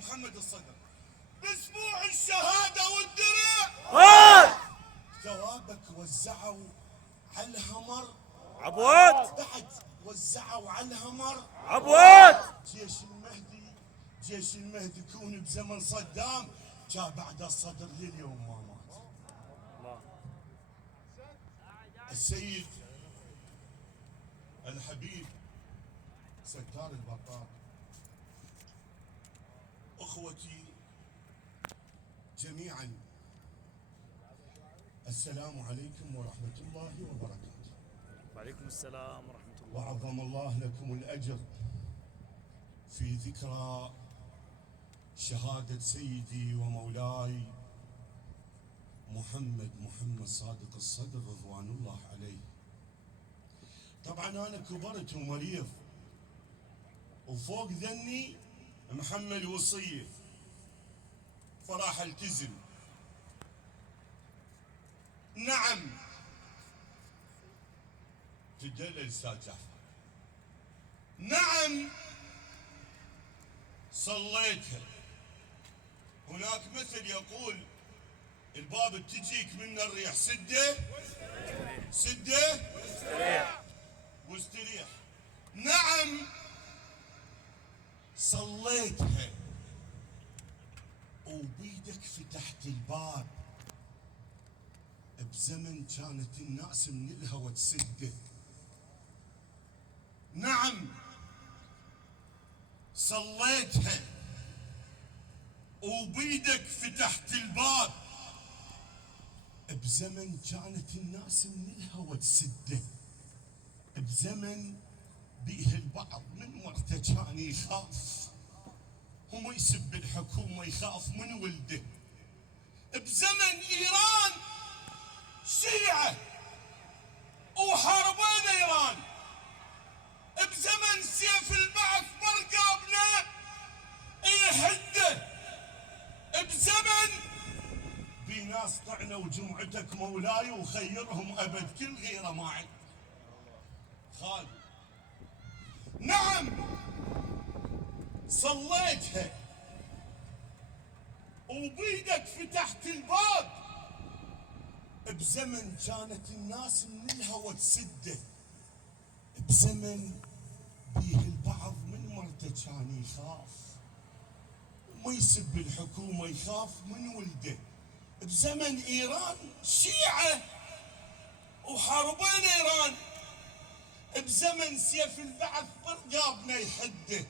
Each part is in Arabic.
محمد الصدر باسبوع الشهاده والدرع ثوابك وزعوا على الهمر عبود بعد وزعوا على الهمر عبود. جيش المهدي كون بزمن صدام جاء بعد الصدر لليوم ما مات. السيد الحبيب ستار البطال، اخوتي جميعا، السلام عليكم ورحمة الله وبركاته. وعليكم السلام ورحمة الله. وعظم الله لكم الأجر في ذكرى شهادة سيدي ومولاي محمد صادق الصدر رضوان الله عليه. طبعا أنا كبرت ومريض وفوق ذني محمل وصية فراح التزم. نعم تدلل أستاذ جعفر، نعم صليتها. هناك مثل يقول الباب تجيك من الريح سده واستريح. نعم صليتها وبيدك فتحت الباب بزمن كانت الناس من الهوى تسده. نعم صليتها وبيدك فتحت الباب بزمن كانت الناس من الهوى تسده، بزمن بيه البعض من مرته كان يخاف وما يسب الحكومة يخاف من ولده، بزمن إيران شيعة وحاربين إيران، بزمن سيف البعث برقابنا يحده، بزمن في ناس طعنوا جمعتك مولاي وخيرهم أبد كل غيره ما عد خالد. نعم صليتها وبيدك فتحت الباب بزمن كانت الناس من الهوى تسده، بزمن بيه البعض من مرته كان يخاف وما يسب الحكومة يخاف من ولده، بزمن إيران شيعة وحاربين إيران، بزمن سيف البعث برقابنا يحده،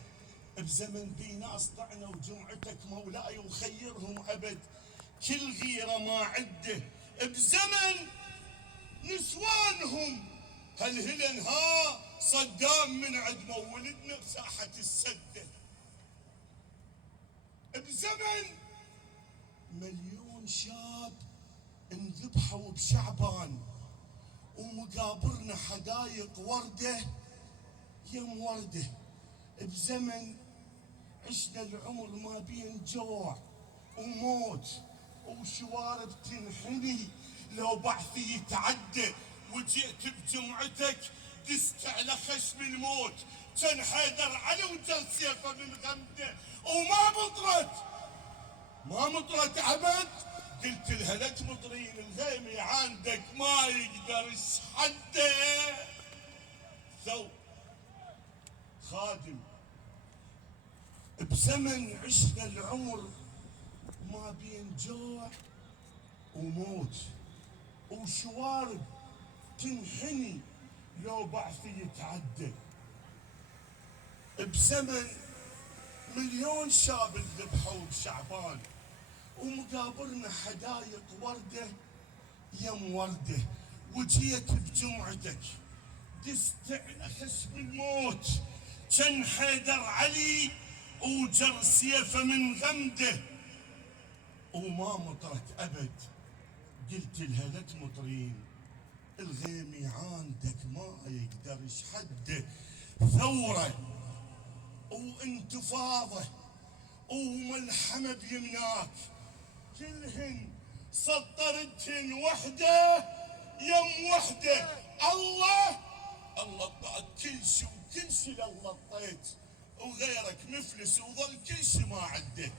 بزمن بي ناس طعنوا جمعتك مولاي وخيرهم أبد كل غيره ما عده، بزمن نسوانهم هلهلن ها صدام من عد مولدنا بساحة السدة، بزمن مليون شاب انذبحوا بشعبان ومقابرنا حدايق وردة يم وردة، بزمن عشنا العمر ما بين جوع وموت وشوارب تنحني لو بعثي يتعدى، وجئت بجمعتك دست على خشم الموت كان حيدر علي وجل سيفه من غمده ما مطرت عبد. قلت لها لا تمطرين الغيمي عندك ما يقدر يشحده. ثو خادم بزمن عشنا العمر ما بين جوع وموت وشوارب تنحني لو بعثي يتعدى، بزمن مليون شاب انذبحوا بشعبان ومقابرنا حدايق وردة يم وردة، وجيت بجمعتك دست على خشم الموت كان حيدر علي وجر سيفه من غمده وما مطرت أبد. قلت لها لا تمطرين الغيمي عندك ما يقدر يشحده. ثورة وانتفاضة وملحمة بيمناك كلهن سطرتهن وحدة يم وحدة. الله طاعت كل شي وكل شي لله طيت وغيرك مفلس وظل كل شي ما عنده.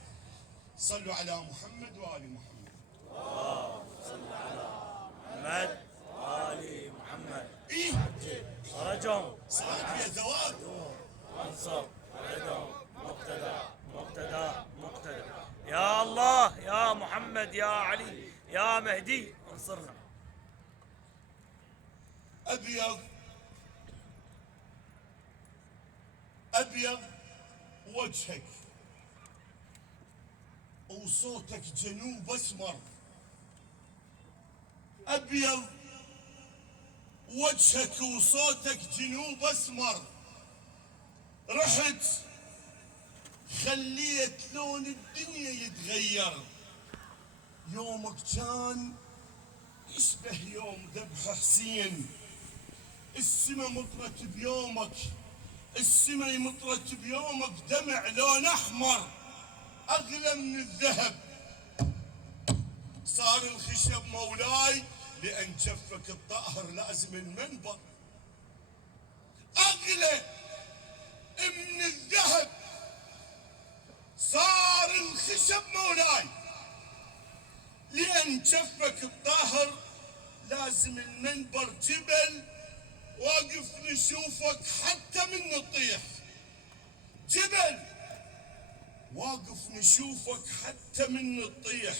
صلوا على محمد وآل محمد. محمد آل محمد. إيه فرجهم صلاة فيها ثواب. انصر يدهم مقتدى. يا الله يا محمد يا علي يا مهدي انصرنا. أبيض وجهك وصوتك جنوب أسمر. أبيض وجهك وصوتك جنوب أسمر. رحت خليت لون الدنيا يتغير. يومك كان يشبه يوم ذبح حسين. السما مطرت بيومك، السما مطرت بيومك دمع لون احمر اغلى من الذهب. صار الخشب مولاي لان جفك الطاهر لازم المنبر. اغلى من الذهب صار الخشب مولاي لان جفك الطاهر لازم المنبر. جبل واقف نشوفك حتى من نطيح. جبل واقف نشوفك حتى من نطيح.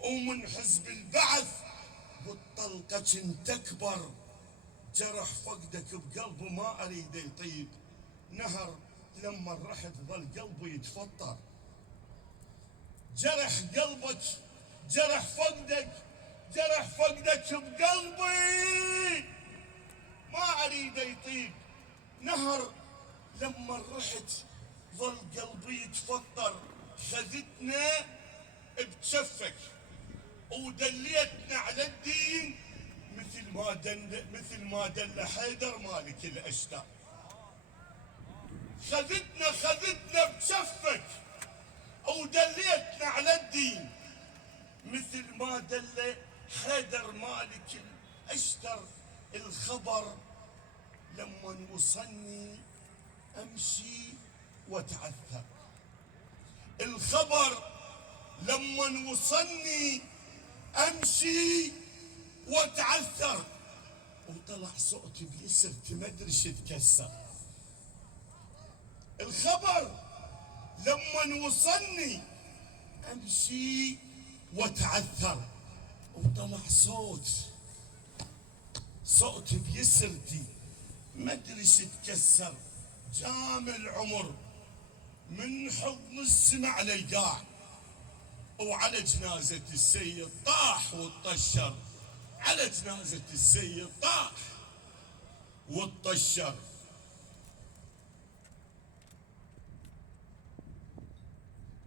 ومن حزب البعث والطلقة كنت اكبر. جرح فقدك بقلبه ما اريده يطيب. نهر لما رحت ظل قلبه يتفطر. جرح قلبك جرح فقدك بقلبي ما اريد يطيب. نهر لما رحت ظل قلبي يتفطر. خذتنا بجفك ودليتنا على الدين مثل ما دل حيدر مالك الاشتاء. خذتنا بجفك ودليتنا على الدين مثل ما دل حيدر مالك الاشتر. الخبر لما وصلني امشي واتعثر. الخبر لما وصلني امشي واتعثر. وطلع صوتي بيسر تمدري شو تكسر. الخبر لما وصلني امشي واتعثر. وطلع صوتي بيسرتي مدري شو تكسر. جام العمر من حضن السمع للقاع. وعلى جنازة السيد طاح وطشر. على جنازة السيد طاح وطشر.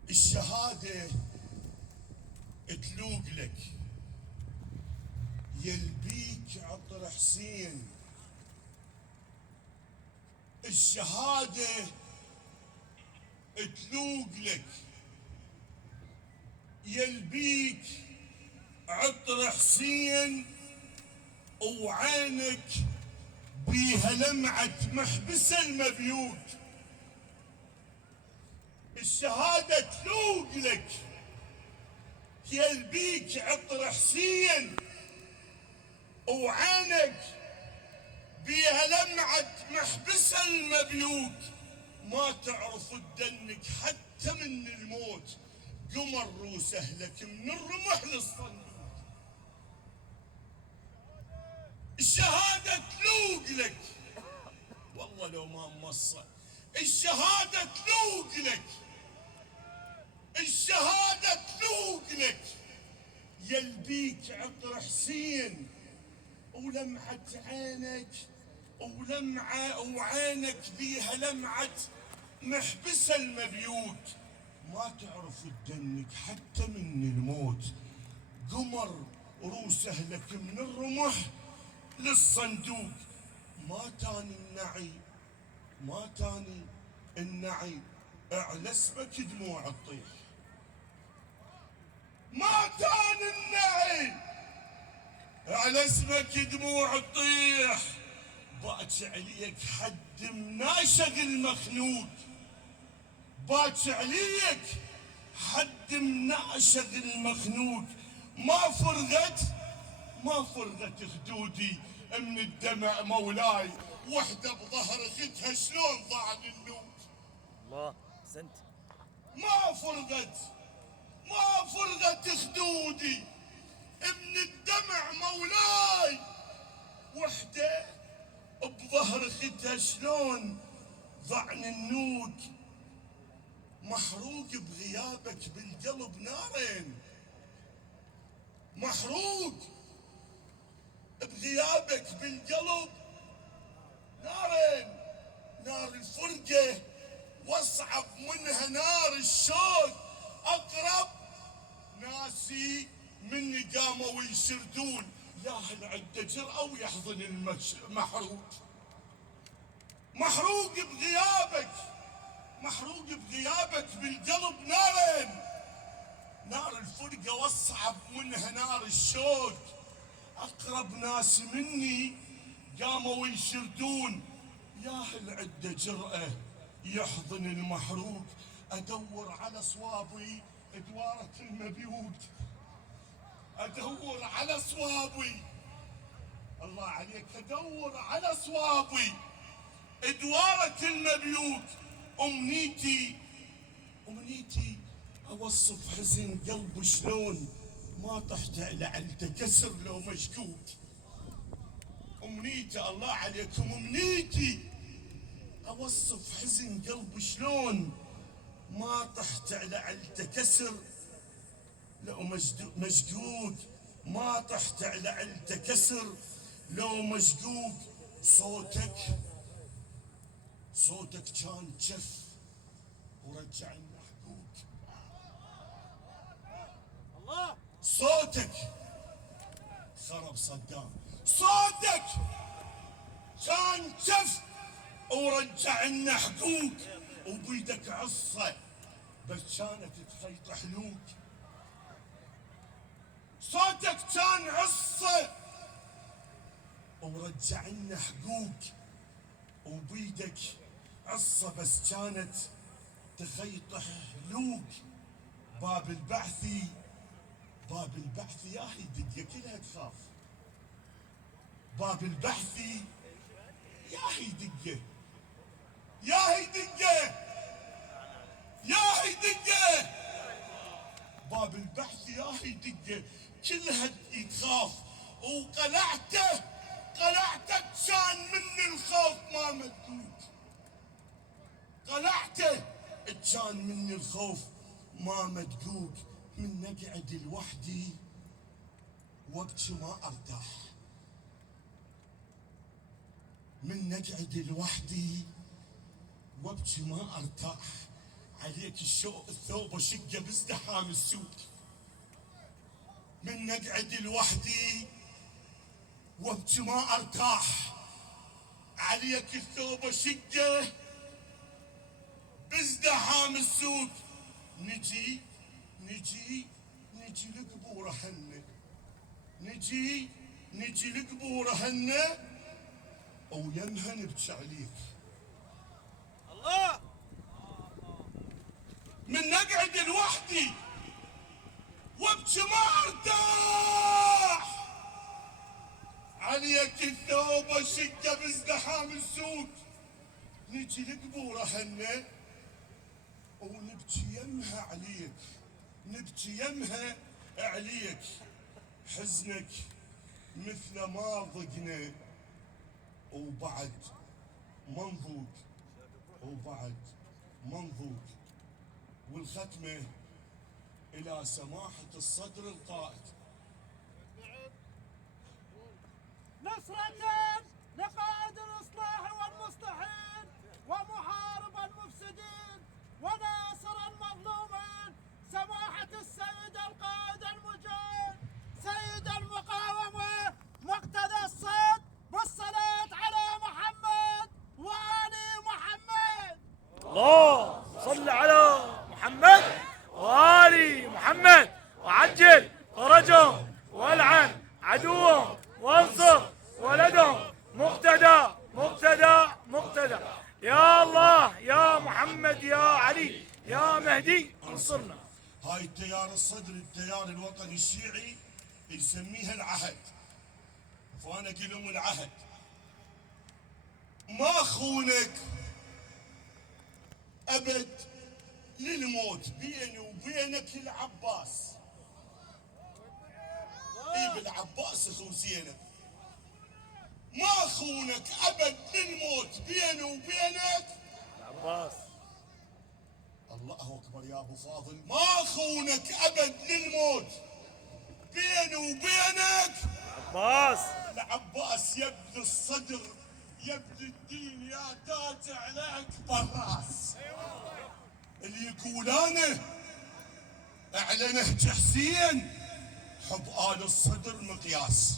الشهادة تلوق لك يلبيك عطر حسين. الشهادة تلوق لك يلبيك عطر حسين. وعينك بيها لمعة محبسة المبيوت. الشهادة تلوق لك يلبيك عطر حسين. وعينك بيها لمعة محبسة المبيوت. ما تعرف تدنك حتى من الموت. قمر وسهلك من الرمح للصندوق. الشهادة تلوق لك والله لو ما موصل. الشهادة تلوق لك. الشهادة تلوق لك يلبيك عطر حسين. ولمعة عينك وعينك بيها لمعة محبسة المبيوت. ما تعرف تدنك حتى من الموت. قمر روسه لك من الرمح للصندوق. ما تاني النعي اعلى اسمك دموع تطيح. ما تاني النعي على اسمك دموع تطيح. باكي عليك حد مناشق المخلوق. باكي عليك حد مناشق المخنوق، ما فرغت خدودي من الدمع مولاي، وحده بظهر اختها شلون ضاع النوق. الله سنت. ما فرغت خدودي من الدمع مولاي، وحده بظهر اختها شلون ضعن النوق. محروق بغيابك بالقلب نارين، محروق بغيابك بالقلب نارين، نار الفرقة واصعب منها نار الشوق، اقرب ناسي مني قاموا يسردون، يا هل عنده جرأة ويحضن المحروق. محروق بغيابك بالقلب نارين، نار الفرقة واصعب منها نار الشوق، اقرب ناس مني قاموا يشردون، يا هل عنده جرأة يحضن المحروق. ادور على صوابي ادوارة المبيوت، ادور على صوابي، الله عليك، ادور على صوابي ادوارة المبيوت. امنيتي اوصف حزن قلبي شلون ما طحت على علته كسر لو مشكوك. امنيتي الله عليكم، امنيتي اوصف حزن قلبي شلون ما طحت على علته كسر لو مشقوق، ما طحت على علته كسر لو مشقوق. صوتك كان جف ورجع المحقوق، الله صوتك خرب صدام، صوتك كان جف ورجع النحقوق، وبيدك عصة بس كانت تخيط حلوق. صوتك كان عصة ورجع النحقوق، وبيدك عصة بس كانت تخيط حلوق. باب البعث يا هي دقة كلها تخاف، باب البحث يا هي دقة، باب البحث يا هي دقة كلها تخاف. وقلعتك كان من الخوف ما مدقوق، قلعته كان من الخوف ما مدقوق. من نقعد لوحدي وابكي ما ارتاح، من نقعد لوحدي وابكي ما ارتاح. عليك الثوب وشقه بازدحام السوق، من نقعد لوحدي وابكي ما ارتاح. عليك الثوب وشقه بازدحام السوق. نجي لقبوره هنه، نجي لقبوره هنه، ويمها نبكي عليك. الله من نقعد لوحدي وابكي ما ارتاح. عليك الثوب وشقه بازدحام السوق. نجي لقبوره هنه ونبكي يمها عليك، نبكي يمها عليك. حزنك مثل ما ضقنا وبعد منضوق، والختمة إلى سماحة الصدر القائد. نصرة لقائد الإصلاح والمصلحين ومحارب المفسدين وناصر المظلومين، سماحة السيد القائد المجيد سيد المقاومة مقتدى الصيد، بالصلاة على محمد وآل محمد. الله صل على محمد وآل محمد، وعجل فرجهم والعن عدوهم وانصر ولدهم. مقتدى يا الله يا محمد يا علي يا مهدي انصرنا. هاي التيار الصدر، التيار الوطني الشيعي يسميها العهد، فانا اقول لهم العهد ما خونك ابد للموت بيني وبينك العباس. اي بالعباس اخو زينب ما خونك ابد للموت بيني وبينك عباس. الله اكبر يا ابو فاضل، ما خونك ابد للموت بيني وبينك عباس. العباس يبذل الصدر يبذل الدين يا تاج على اكبر راس. اللي يقول انا اعلى نهج حسين حب آل الصدر مقياس.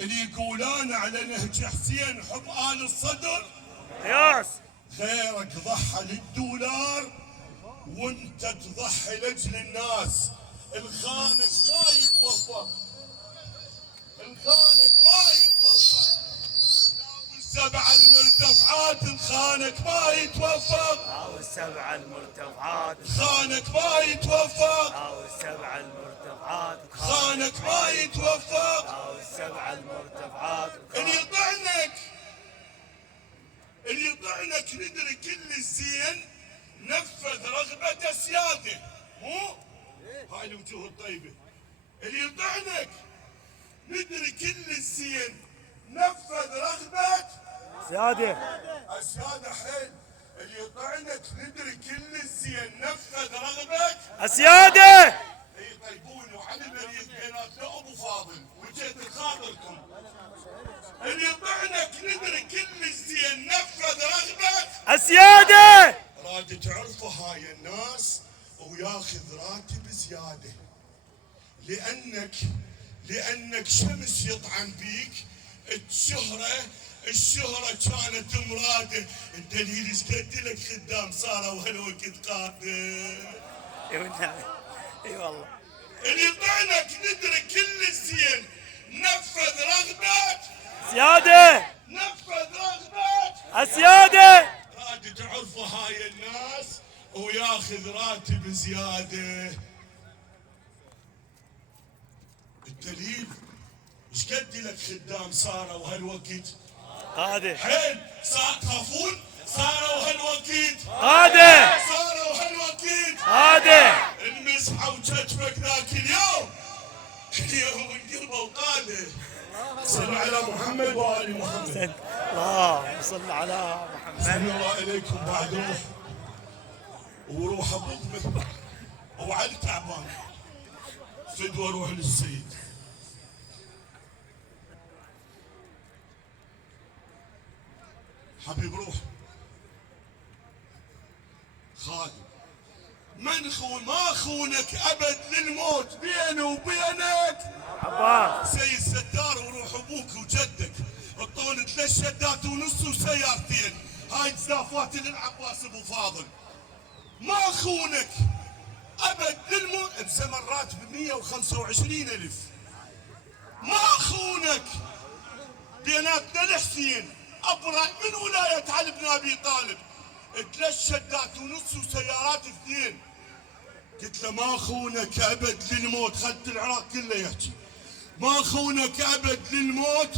اللي يقول انا على نهج حسين حب آل الصدر قياس. غيرك ضحى للدولار وانت تضحي لاجل الناس. الخانق ما يتوفق، الخانق ما يتوفق، والسبع المرتفعات الخانق ما يتوفق، او السبع المرتفعات. خانق ما يتوفق، او السبع المرتفعات. خانق ما يتوفق. او السبع المرتفعات. اللي يطعنك، اللي يطعنك ندري كل الزين نفذ رغبة سياده. مو هاي الوجوه الطيبة. اللي يطعنك ندري كل الزين نفذ رغبة سيادة. السيادة حيل. اللي يطعنك ندري كل الزين نفذ رغبة السيادة. اي طيبون وعلي مريض بيناتنا ابو فاضل وجيت خاطركم. اللي يطعنك ندري كل الزين نفذ رغبة السيادة. راد تعرفوا هاي الناس وياخذ راتب زيادة لأنك شمس يطعن بيك. الشهرة كانت مرادة. الدليل ايش قد لك خدام صاروا هالوقت قادة. اي والنبي. اي والله. اللي يطعنك ندري كل الزين نفذ رغبة سيادة. نفذ رغبة السيادة. راد تعرفوا هاي الناس وياخذ راتب زيادة. الدليل ايش قد لك خدام صاروا هالوقت قادة. حيل. تخافون صاروا هالوقت قادة. صاروا هالوقت قادة. المسحة وكتفك ذاك اليوم انقلبوا قادة. صلوا على محمد وآل محمد. اللهم صل على محمد. صلى الله إليكم بعد روح وروح ابوك مثل وعلي تعبان فدوى روح للسيد. حبيب روح خادم من خون ما خونك ابد للموت بيني وبينك عباس. سيد ستار وروح ابوك وجدك الطول 3 شدات ونص وسيارتين. هاي زدافات للعباس ابو فاضل. ما خونك ابد للموت بزمن راتب 125,000. ما خونك بيناتنا الحسين ابرع من ولاية علي بن ابي طالب. 3 شدات ونص وسيارات 2. قلت له ما خونك ابد للموت. خلت العراق كله يحكي ما خونك ابد للموت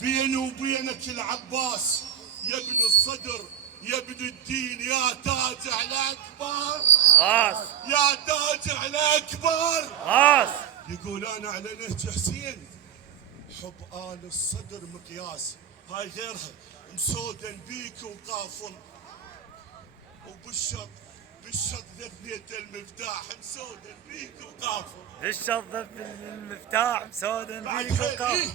بيني وبينك العباس يا ابن الصدر يا ابن الدين يا تاج على اكبر. غاص. يا تاج على اكبر. غاص. يقول انا على نهج حسين حب آل الصدر مقياس. هاي غيرها مسودا بيك وقافل وبالشط ذبيت المفتاح مسودا بيك وقافل. بالشط ذب المفتاح مسودا بيك وقافل.